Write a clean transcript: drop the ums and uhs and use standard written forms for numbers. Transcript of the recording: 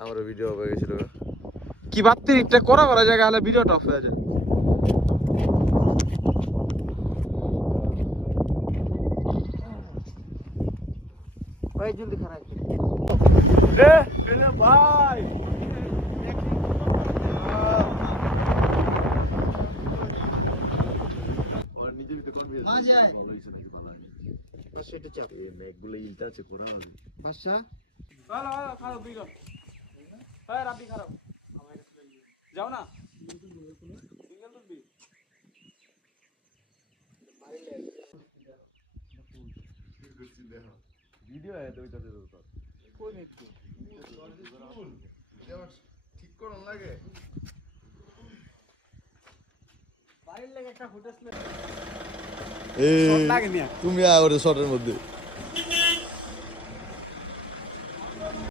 আমার ভিডিও হয়ে গেছিল কি বাত্তি একটা করা জায়গা হলে ভিডিওটা অফ হয়ে যায় ভাই জলদি খারাপ এ ট্রেনে ভাই আর নিজে ভিতরে কনফিডেন্স ভালো হইছে নাকি ভালো হয়নি বাসা এটা চাপ এই মেঘগুলো ইলটা আছে কোরা হবে বাসা হ্যালো খারাপ বিগো হ্যাঁ রাবি খারাপ যাও না সিঙ্গেল তুলবি ভিডিও আয় তো ওইটাতে তো কই নেই তো ঠিক করন লাগে বাইরের লাগে একটা ফুটেজ এই লাগে নিয়া তুমি আর শর্টের মধ্যে